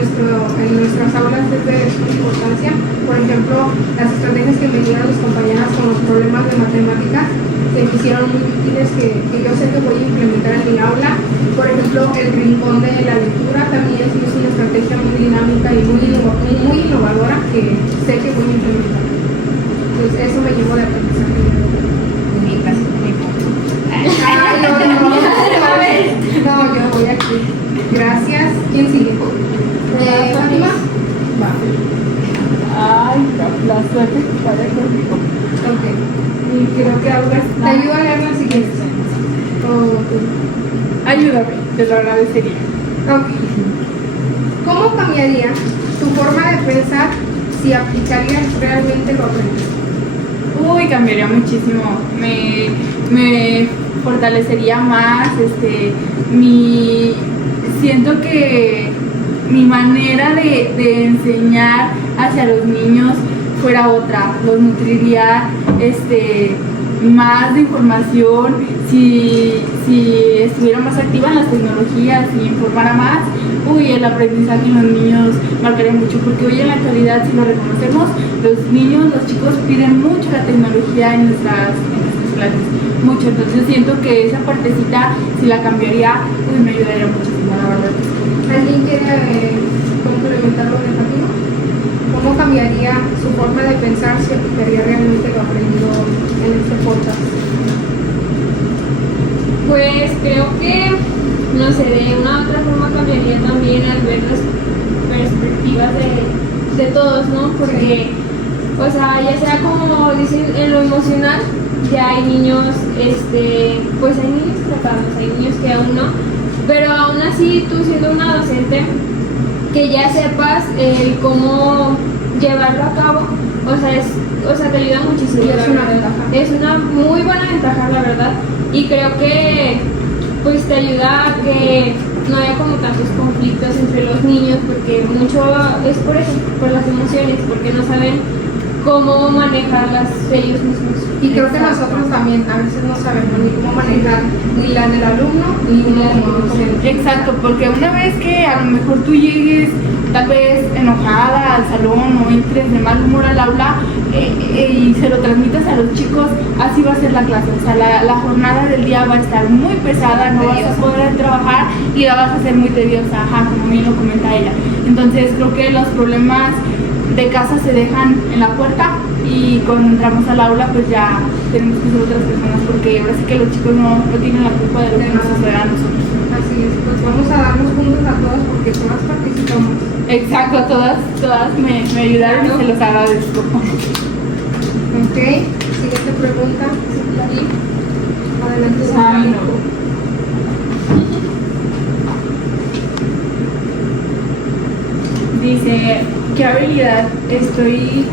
nuestras aulas es de suma importancia. Por ejemplo, las estrategias que me dieron mis compañeras con los problemas de matemáticas se me hicieron muy útiles, que yo sé que voy a implementar en mi aula. Por ejemplo, el rincón de la lectura también es una estrategia muy dinámica y muy innovadora que sé que voy a implementar. Entonces, eso me llevó de aprendizaje. Mi clase, mi punto. Ay, no, yo voy aquí. Gracias. ¿Quién sigue? Fátima. Va. Ay, la suerte que vaya conmigo. Ok. Y creo que algo es. Te ayudo a leer la siguiente. O tú. Ayúdame, te lo agradecería. Ok. ¿Cómo cambiaría tu forma de pensar si aplicarías realmente lo aprendido? Uy, cambiaría muchísimo. Me fortalecería más. Siento que mi manera de enseñar hacia los niños fuera otra. Los nutriría más de información. Si estuviera más activa en las tecnologías y informara más, el aprendizaje en los niños marcaría mucho, porque hoy en la actualidad, si lo reconocemos, los niños, los chicos piden mucho la tecnología en nuestras clases, mucho. Entonces siento que esa partecita, si la cambiaría, me ayudaría muchísimo, la verdad. ¿Alguien quiere complementar lo de Fátima? ¿Cómo cambiaría su forma de pensar si aplicaría realmente lo aprendido en este podcast? Pues creo que, no sé, de una u otra forma cambiaría también al ver las perspectivas de todos, ¿no? Porque, o sea, ya sea como dicen en lo emocional, ya hay niños, pues hay niños tratados, hay niños que aún no, pero aún así tú siendo una docente, que ya sepas cómo llevarlo a cabo, o sea, te ayuda muchísimo. Y es la una verdad. ventaja. Es una muy buena ventaja, la verdad, y creo que pues te ayuda a que no haya como tantos conflictos entre los niños, porque mucho es por eso, por las emociones, porque no saben cómo manejarlas ellos mismos. Y creo que nosotros también a veces no sabemos ni cómo manejar ni la del alumno ni la como docente. Exacto, porque una vez que a lo mejor tú llegues tal vez enojada al salón o entres de mal humor al aula y se lo transmitas a los chicos, así va a ser la clase. O sea, la jornada del día va a estar muy pesada, no vas a poder trabajar y la vas a hacer muy tediosa, como bien lo comenta ella. Entonces creo que los problemas de casa se dejan en la puerta y cuando entramos al aula pues ya tenemos que ser otras personas, porque ahora sí que los chicos no tienen la culpa de lo que nos sucede a nosotros. Así es, pues vamos a darnos puntos a todas porque todas participamos. Exacto, todas me ayudaron y se los agradezco. Ok, siguiente pregunta. Adelante. Ay, no. Dice, ¿qué habilidad estoy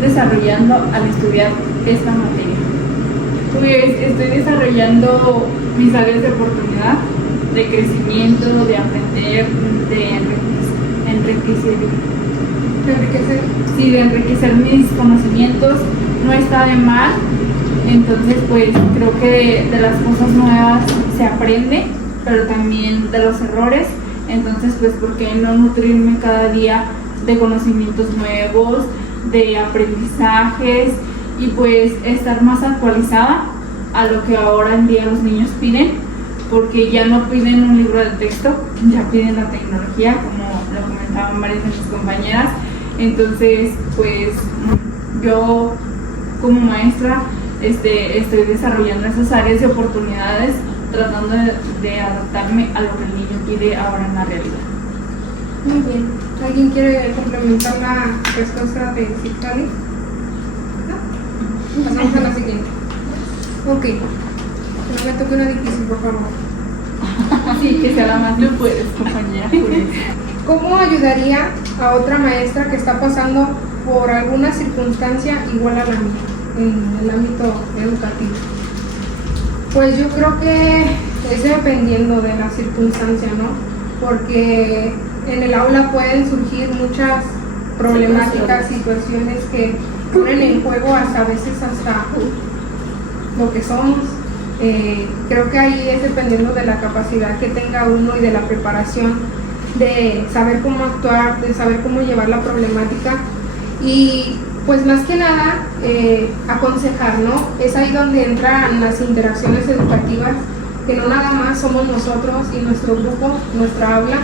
desarrollando al estudiar esta materia? Pues estoy desarrollando mis áreas de oportunidad, de crecimiento, de aprender, de enriquecer mis conocimientos. No está de mal. Entonces pues creo que de las cosas nuevas se aprende, pero también de los errores. Entonces pues ¿por qué no nutrirme cada día de conocimientos nuevos, de aprendizajes y pues estar más actualizada a lo que ahora en día los niños piden? Porque ya no piden un libro de texto, ya piden la tecnología, como lo comentaban varias de mis compañeras. Entonces pues yo como maestra estoy desarrollando esas áreas de oportunidades, tratando de adaptarme a lo que el niño quiere ahora en la realidad. Muy bien. ¿Alguien quiere complementar la respuesta de Citlali? ¿No? Pasamos a la siguiente. Ok. Que no me toque una difícil, por favor. Sí, que sea la más tú puedes, compañera. ¿Cómo ayudaría a otra maestra que está pasando por alguna circunstancia igual a la mía en el ámbito educativo? Pues yo creo que es dependiendo de la circunstancia, ¿no? Porque en el aula pueden surgir muchas problemáticas, situaciones que ponen en juego hasta a veces hasta lo que somos. Creo que ahí es dependiendo de la capacidad que tenga uno y de la preparación de saber cómo actuar, de saber cómo llevar la problemática y pues más que nada aconsejar, ¿no? Es ahí donde entran las interacciones educativas, que no nada más somos nosotros y nuestro grupo, nuestra aula,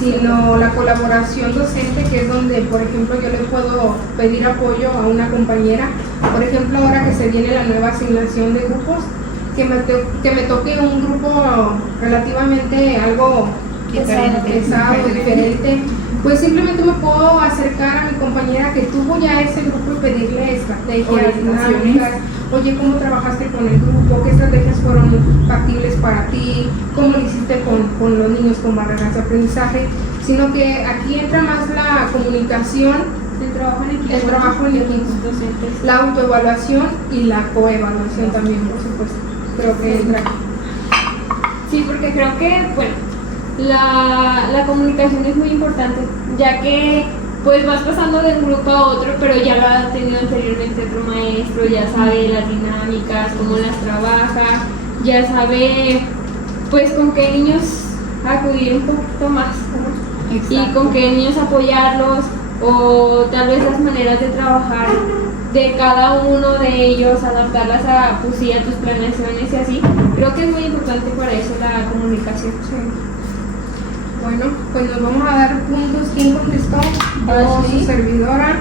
sino la colaboración docente, que es donde, por ejemplo, yo le puedo pedir apoyo a una compañera. Por ejemplo, ahora que se viene la nueva asignación de grupos, que me toque un grupo relativamente algo pesado, diferente, pues simplemente me puedo acercar a mi compañera que tuvo ya ese grupo y pedirle estrategias, dinámicas. Oye, ¿cómo trabajaste con el grupo? ¿Qué estrategias fueron factibles para ti? ¿Cómo lo hiciste con los niños con barreras de aprendizaje? Sino que aquí entra más la comunicación, el trabajo en equipo, la autoevaluación y la coevaluación también, por supuesto. Creo que entra aquí. Sí, porque creo que, bueno, la comunicación es muy importante, ya que pues vas pasando de un grupo a otro, pero ya lo ha tenido anteriormente otro maestro, ya sabe las dinámicas, cómo las trabaja, ya sabe pues con qué niños acudir un poquito más, ¿no? Y con qué niños apoyarlos, o tal vez las maneras de trabajar de cada uno de ellos, adaptarlas a, pues, sí, a tus planeaciones y así. Creo que es muy importante para eso la comunicación. Sí. Bueno, pues nos vamos a dar puntos. ¿Quién contestó? Yo, su servidora.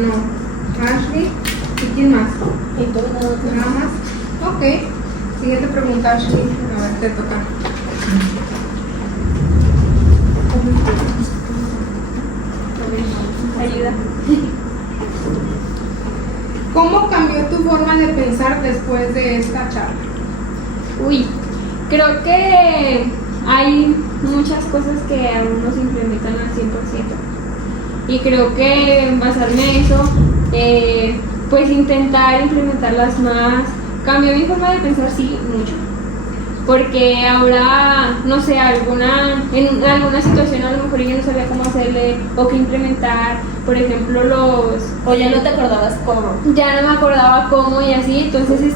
No, Ashley. ¿Y quién más? Nada más. Ok. Siguiente pregunta, Ashley. A ver, te toca. Ayuda. ¿Cómo cambió tu forma de pensar después de esta charla? Uy, creo que hay muchas cosas que aún no se implementan al 100%. Y creo que basarme en eso, pues intentar implementarlas más. Cambió mi forma de pensar, sí, mucho. Porque ahora, no sé, en alguna situación a lo mejor yo no sabía cómo hacerle o qué implementar. Por ejemplo, O ya no te acordabas cómo. ya no me acordaba cómo y así. Entonces,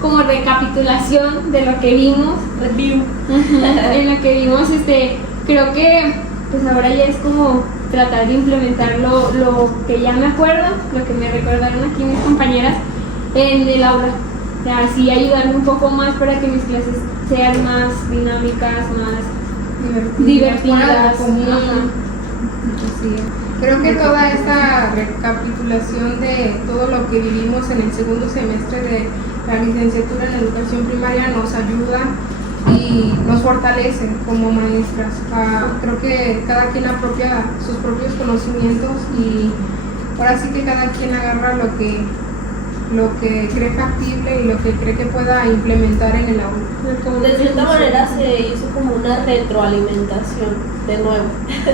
como recapitulación de lo que vimos. Review. En lo que vimos, creo que pues ahora ya es como tratar de implementar lo que ya me acuerdo, lo que me recordaron aquí mis compañeras en el aula. O sea, así ayudarme un poco más para que mis clases sean más dinámicas, más divertidas. Sí. Creo que toda esta recapitulación de todo lo que vivimos en el segundo semestre de la licenciatura en educación primaria nos ayuda y nos fortalece como maestras. Creo que cada quien apropia sus propios conocimientos y ahora sí que cada quien agarra lo que cree factible y lo que cree que pueda implementar en el aula. De cierta manera se hizo como una retroalimentación de nuevo.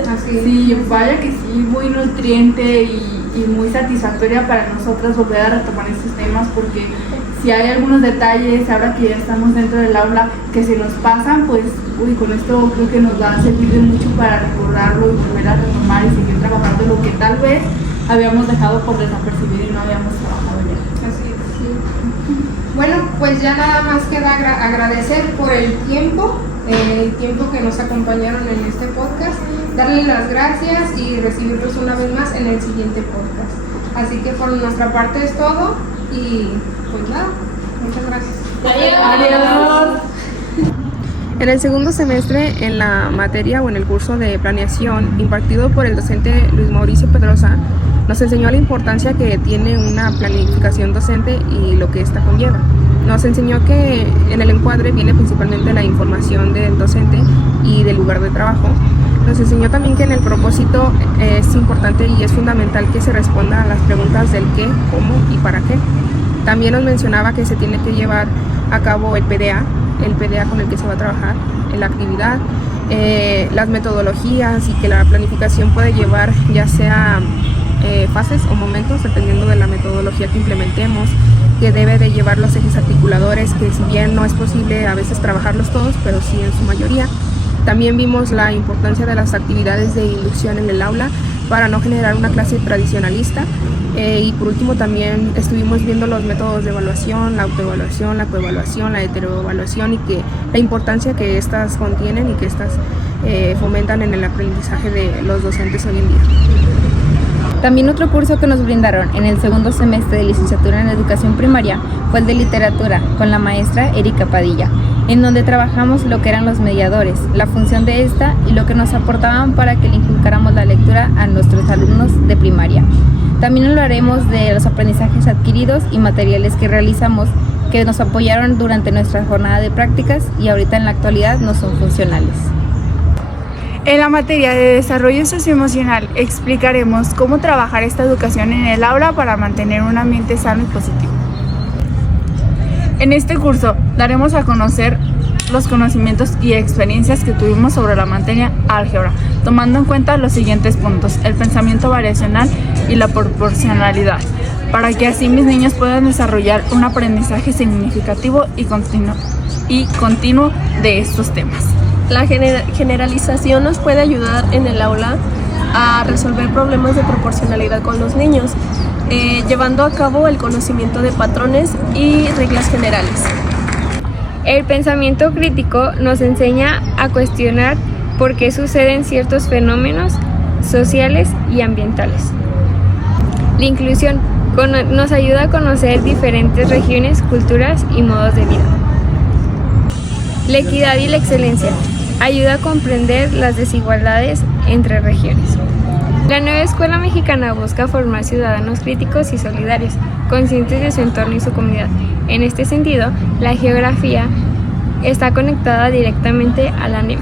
Así es. Sí, vaya que sí, muy nutriente y muy satisfactoria para nosotras volver a retomar estos temas, porque si hay algunos detalles ahora que ya estamos dentro del aula que se nos pasan, pues con esto creo que nos va a servir de mucho para recordarlo y volver a retomar y seguir trabajando lo que tal vez habíamos dejado por desapercibir y no habíamos trabajado ya. Así es, sí. Bueno, pues ya nada más queda agradecer por el tiempo que nos acompañaron en este podcast, darles las gracias y recibirlos una vez más en el siguiente podcast. Así que por nuestra parte es todo y pues nada, muchas gracias. Adiós. En el segundo semestre, en la materia o en el curso de planeación impartido por el docente Luis Mauricio Pedrosa, nos enseñó la importancia que tiene una planificación docente y lo que ésta conlleva. Nos enseñó que en el encuadre viene principalmente la información del docente y del lugar de trabajo. Nos enseñó también que en el propósito es importante y es fundamental que se responda a las preguntas del qué, cómo y para qué. También nos mencionaba que se tiene que llevar a cabo el PDA con el que se va a trabajar en la actividad, las metodologías y que la planificación puede llevar ya sea fases o momentos dependiendo de la metodología que implementemos, que debe de llevar los ejes articuladores, que si bien no es posible a veces trabajarlos todos, pero sí en su mayoría. También vimos la importancia de las actividades de inducción en el aula para no generar una clase tradicionalista. Y por último también estuvimos viendo los métodos de evaluación, la autoevaluación, la coevaluación, la heteroevaluación y que la importancia que estas contienen y que estas fomentan en el aprendizaje de los docentes hoy en día. También otro curso que nos brindaron en el segundo semestre de licenciatura en educación primaria fue el de literatura con la maestra Erika Padilla, en donde trabajamos lo que eran los mediadores, la función de esta y lo que nos aportaban para que le inculcáramos la lectura a nuestros alumnos de primaria. También hablaremos de los aprendizajes adquiridos y materiales que realizamos que nos apoyaron durante nuestra jornada de prácticas y ahorita en la actualidad nos son funcionales. En la materia de desarrollo socioemocional explicaremos cómo trabajar esta educación en el aula para mantener un ambiente sano y positivo. En este curso daremos a conocer los conocimientos y experiencias que tuvimos sobre la materia álgebra, tomando en cuenta los siguientes puntos: el pensamiento variacional y la proporcionalidad, para que así mis niños puedan desarrollar un aprendizaje significativo y continuo de estos temas. La generalización nos puede ayudar en el aula a resolver problemas de proporcionalidad con los niños, llevando a cabo el conocimiento de patrones y reglas generales. El pensamiento crítico nos enseña a cuestionar por qué suceden ciertos fenómenos sociales y ambientales. La inclusión nos ayuda a conocer diferentes regiones, culturas y modos de vida. La equidad y la excelencia ayuda a comprender las desigualdades entre regiones. La nueva escuela mexicana busca formar ciudadanos críticos y solidarios, conscientes de su entorno y su comunidad. En este sentido, la geografía está conectada directamente a la NEM.